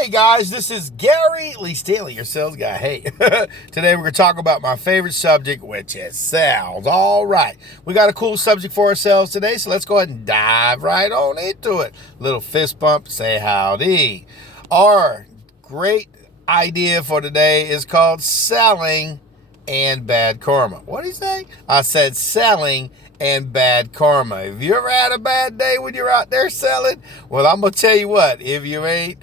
Hey guys, this is Gary Lee Stanley, your sales guy. Hey, today we're going to talk about my favorite subject, which is sales. All right, we got a cool subject for ourselves today, so let's go ahead and dive right on into it. Little fist bump, say howdy. Our great idea for today is called selling and bad karma. What did he say? I said selling and bad karma. Have you ever had a bad day when you're out there selling? Well, I'm going to tell you what, if you ain't,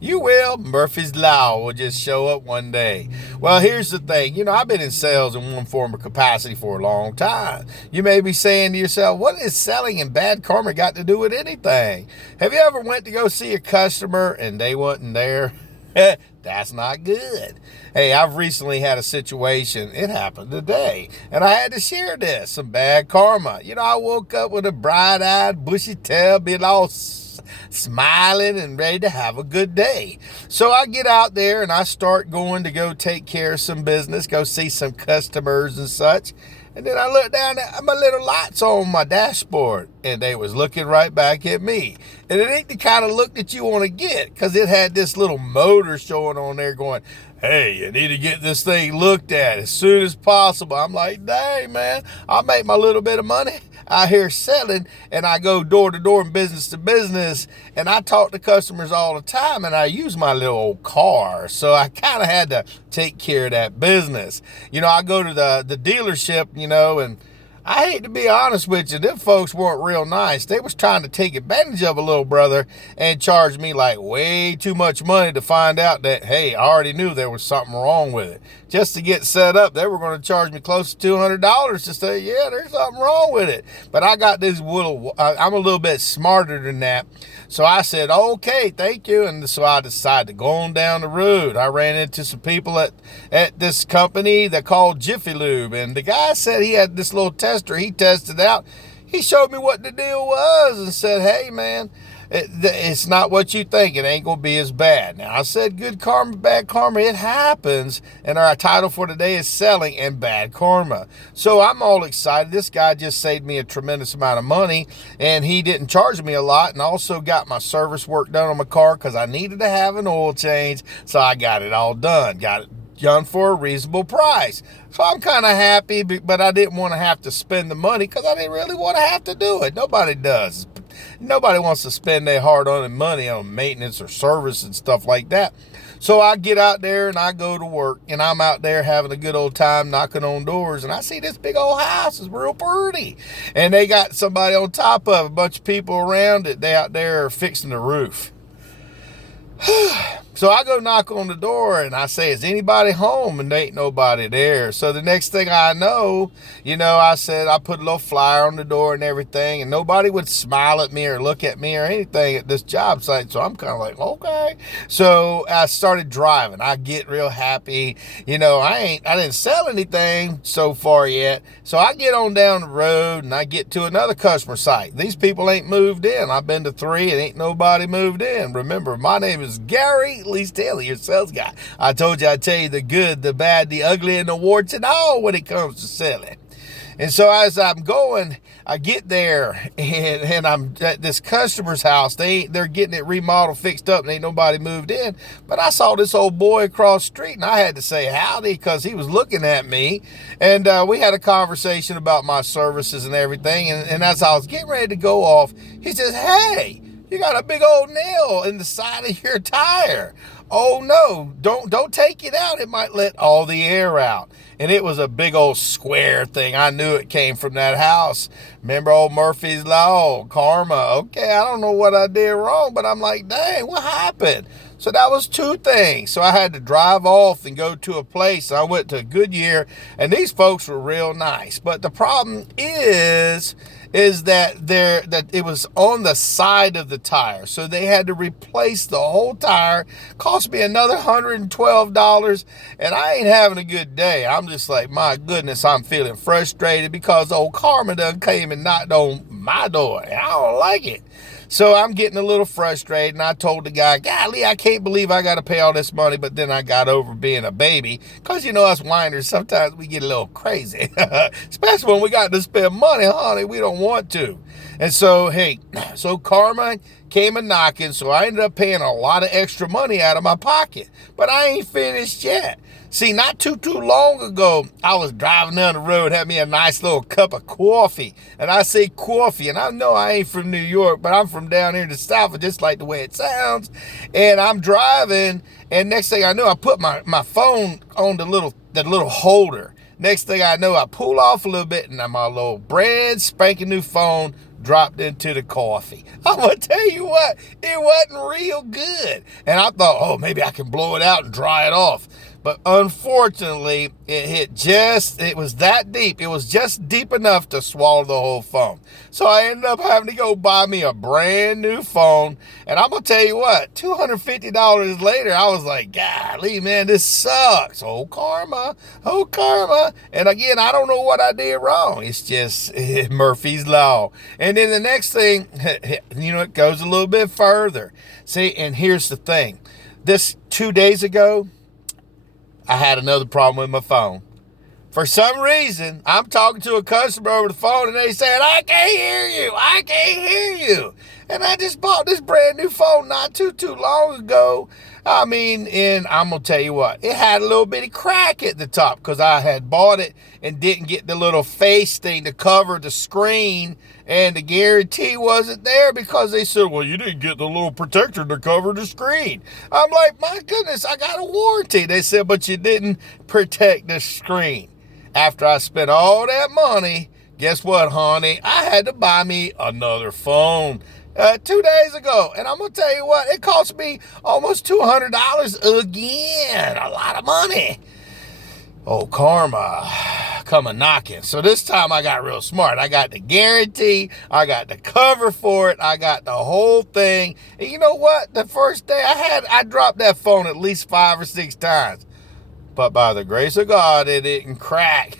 you will. Murphy's Law will just show up one day. Well, here's the thing. I've been in sales in one form or capacity for a long time. You may be saying to yourself, what is selling and bad karma got to do with anything? Have you ever went to go see a customer and they wasn't there? That's not good. Hey, I've recently had a situation. It happened today, and I had to share this. Some bad karma. I woke up with a bright-eyed, bushy tail, being all smiling and ready to have a good day. So I get out there and I start going to go take care of some business, go see some customers and such. And then I look down at my little lights on my dashboard, and they was looking right back at me. And it ain't the kind of look that you want to get, because it had this little motor showing on there going, hey, you need to get this thing looked at as soon as possible. I'm like, dang, man, I make my little bit of money out here selling, and I go door to door and business to business, and I talk to customers all the time, and I use my little old car, so I kind of had to take care of that business. I go to the dealership, and I hate to be honest with you, them folks weren't real nice. They was trying to take advantage of a little brother and charge me like way too much money to find out that, hey, I already knew there was something wrong with it. Just to get set up, they were going to charge me close to $200 to say, yeah, there's something wrong with it. But I got this I'm a little bit smarter than that. So I said, okay, thank you. And so I decided to go on down the road. I ran into some people at this company that called Jiffy Lube. And the guy said he had this little tester. He tested out. He showed me what the deal was and said, hey, man, it's not what you think. It ain't going to be as bad. Now, I said good karma, bad karma. It happens. And our title for today is selling and bad karma. So I'm all excited. This guy just saved me a tremendous amount of money, and he didn't charge me a lot, and also got my service work done on my car because I needed to have an oil change. So I got it all done. Got it done for a reasonable price. So I'm kind of happy, but I didn't want to have to spend the money because I didn't really want to have to do it. Nobody does. Nobody wants to spend their hard-earned money on maintenance or service and stuff like that. So I get out there and I go to work, and I'm out there having a good old time knocking on doors, and I see this big old house is real pretty, and they got somebody on top of it, a bunch of people around it. They out there fixing the roof. So I go knock on the door and I say, is anybody home? And there ain't nobody there. So the next thing I know, I said, I put a little flyer on the door and everything, and nobody would smile at me or look at me or anything at this job site. So I'm kind of like, okay. So I started driving. I get real happy. I didn't sell anything so far yet. So I get on down the road and I get to another customer site. These people ain't moved in. I've been to 3 and ain't nobody moved in. Remember, my name is Gary Lee Stanley, your sales guy. I told you I'd tell you the good, the bad, the ugly, and the warts and all when it comes to selling. And so as I'm going, I get there and I'm at this customer's house. They're getting it remodeled, fixed up, and ain't nobody moved in. But I saw this old boy across the street, and I had to say howdy because he was looking at me. And we had a conversation about my services and everything. And as I was getting ready to go off, he says, hey, you got a big old nail in the side of your tire. Oh no, don't take it out. It might let all the air out. And it was a big old square thing. I knew it came from that house. Remember old Murphy's Law, karma. Okay, I don't know what I did wrong, but I'm like, dang, what happened? So that was 2 things. So I had to drive off and go to a place. I went to Goodyear, and these folks were real nice. But the problem is that it was on the side of the tire. So they had to replace the whole tire. Cost me another $112, and I ain't having a good day. I'm just like, my goodness, I'm feeling frustrated because old karma done came and knocked on my door, and I don't like it. So I'm getting a little frustrated, and I told the guy, golly, I can't believe I got to pay all this money, but then I got over being a baby, because us whiners, sometimes we get a little crazy, especially when we got to spend money, honey, we don't want to. And so, hey, so karma came a-knocking, so I ended up paying a lot of extra money out of my pocket. But I ain't finished yet. See, not too long ago, I was driving down the road, had me a nice little cup of coffee. And I say coffee, and I know I ain't from New York, but I'm from down here in the South, just like the way it sounds. And I'm driving, and next thing I know, I put my phone on the little holder. Next thing I know, I pull off a little bit, and my little brand spanking new phone dropped into the coffee. I'm going to tell you what, it wasn't real good. And I thought, oh, maybe I can blow it out and dry it off. But unfortunately, it was that deep. It was just deep enough to swallow the whole phone. So I ended up having to go buy me a brand new phone. And I'm going to tell you what, $250 later, I was like, golly, man, this sucks. Oh, karma. Oh, karma. And again, I don't know what I did wrong. It's just Murphy's Law. And then the next thing, it goes a little bit further. See, and here's the thing. This 2 days ago, I had another problem with my phone. For some reason, I'm talking to a customer over the phone and they said, I can't hear you. I can't hear you. And I just bought this brand new phone not too long ago. I mean, and I'm going to tell you what, it had a little bitty crack at the top because I had bought it and didn't get the little face thing to cover the screen. And the guarantee wasn't there because they said, well, you didn't get the little protector to cover the screen. I'm like, my goodness, I got a warranty. They said, but you didn't protect the screen. After I spent all that money, guess what, honey? I had to buy me another phone 2 days ago. And I'm going to tell you what, it cost me almost $200 again. A lot of money. Oh, karma come a-knocking. So this time I got real smart. I got the guarantee. I got the cover for it. I got the whole thing. And you know what? The first day I dropped that phone at least 5 or 6 times. But by the grace of God, it didn't crack.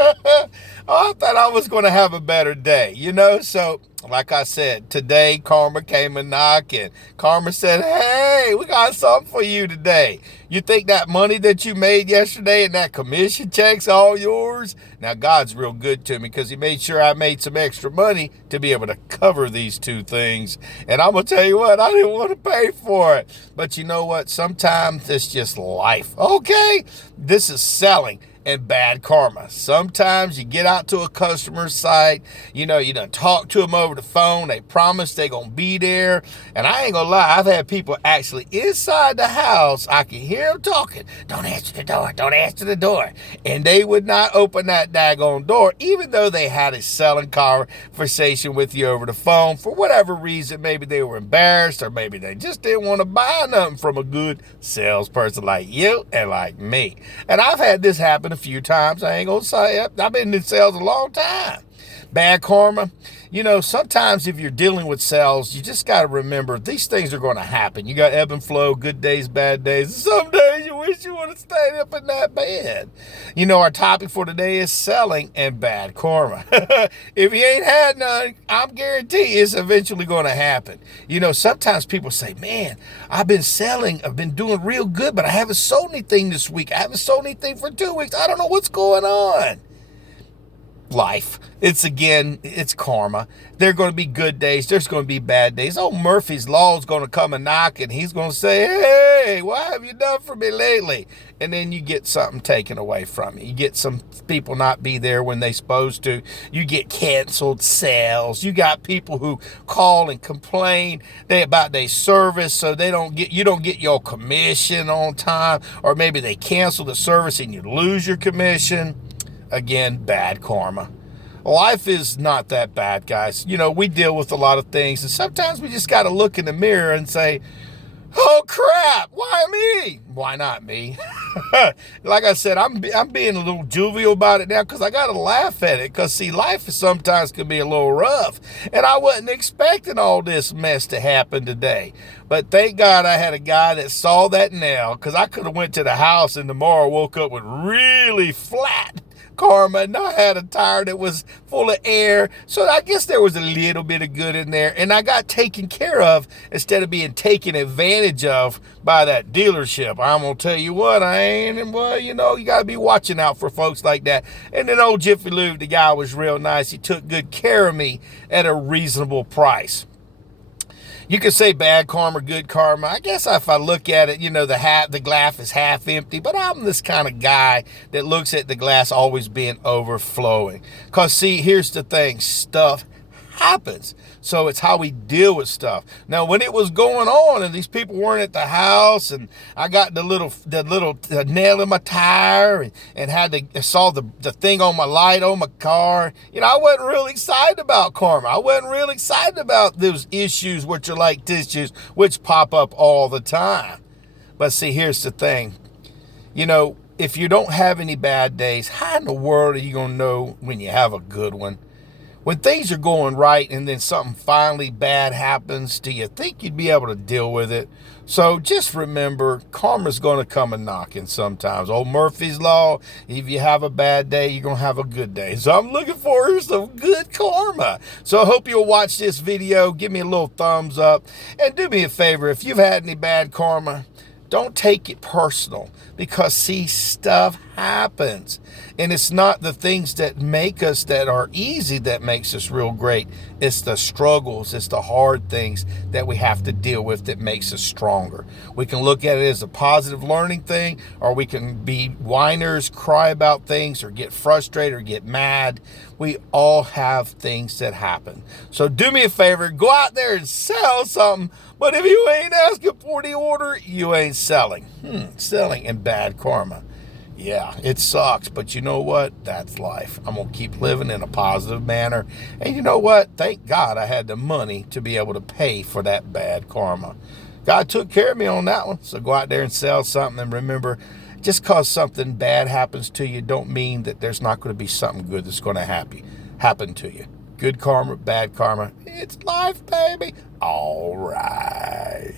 I thought I was going to have a better day, So, like I said, today karma came a-knocking. Karma said, hey, we got something for you today. You think that money that you made yesterday and that commission check's all yours? Now, God's real good to me because he made sure I made some extra money to be able to cover these two things. And I'm going to tell you what, I didn't want to pay for it. But you know what? Sometimes it's just life. Okay, this is selling. And bad karma. Sometimes you get out to a customer site, you done talk to them over the phone. They promise they're going to be there. And I ain't going to lie, I've had people actually inside the house. I can hear them talking. Don't answer the door. Don't answer the door. And they would not open that daggone door, even though they had a selling conversation with you over the phone. For whatever reason, maybe they were embarrassed or maybe they just didn't want to buy nothing from a good salesperson like you and like me. And I've had this happen a few times. I ain't gonna say it. I've been in sales a long time. Bad karma. Sometimes if you're dealing with sales, you just got to remember these things are going to happen. You got ebb and flow, good days, bad days. Some days you wish you would have stayed up in that bed. Our topic for today is selling and bad karma. If you ain't had none, I'm guaranteed it's eventually going to happen. Sometimes people say, man, I've been selling. I've been doing real good, but I haven't sold anything this week. I haven't sold anything for 2 weeks. I don't know what's going on. Life. It's karma. There are going to be good days. There's going to be bad days. Oh, Murphy's Law is going to come and knock and he's going to say, hey, what have you done for me lately? And then you get something taken away from you. You get some people not be there when they're supposed to. You get canceled sales. You got people who call and complain about their service so you don't get your commission on time, or maybe they cancel the service and you lose your commission. Again, bad karma. Life is not that bad, guys. We deal with a lot of things, and sometimes we just got to look in the mirror and say, oh, crap, why me? Why not me? Like I said, I'm being a little jovial about it now because I got to laugh at it because, see, life sometimes can be a little rough, and I wasn't expecting all this mess to happen today. But thank God I had a guy that saw that now, because I could have went to the house and tomorrow woke up with really flat karma, and I had a tire that was full of air, so I guess there was a little bit of good in there, and I got taken care of instead of being taken advantage of by that dealership. I'm gonna tell you what, you gotta be watching out for folks like that. And then old Jiffy Lube, the guy was real nice. He took good care of me at a reasonable price. You could say bad karma, good karma. I guess if I look at it, the glass is half empty, but I'm this kind of guy that looks at the glass always being overflowing. Because, see, here's the thing, stuff happens. So it's how we deal with stuff. Now, when it was going on and these people weren't at the house and I got the little nail in my tire and saw the thing on my light on my car, I wasn't really excited about karma. I wasn't really excited about those issues which are like issues which pop up all the time. But see, here's the thing. If you don't have any bad days, how in the world are you going to know when you have a good one? When things are going right and then something finally bad happens, do you think you'd be able to deal with it? So just remember, karma's going to come a knocking sometimes. Old Murphy's Law, if you have a bad day, you're going to have a good day. So I'm looking forward to some good karma. So I hope you'll watch this video. Give me a little thumbs up. And do me a favor, if you've had any bad karma, don't take it personal, because, see, stuff happens. And it's not the things that make us that are easy that makes us real great. It's the struggles, it's the hard things that we have to deal with that makes us stronger. We can look at it as a positive learning thing, or we can be whiners, cry about things, or get frustrated or get mad. We all have things that happen. So do me a favor, go out there and sell something. But if you ain't asking for the order, you ain't selling. Selling and bad karma. Yeah, it sucks, but you know what? That's life. I'm going to keep living in a positive manner. And you know what? Thank God I had the money to be able to pay for that bad karma. God took care of me on that one. So go out there and sell something. And remember, just because something bad happens to you don't mean that there's not going to be something good that's going to happen to you. Good karma, bad karma. It's life, baby. All right.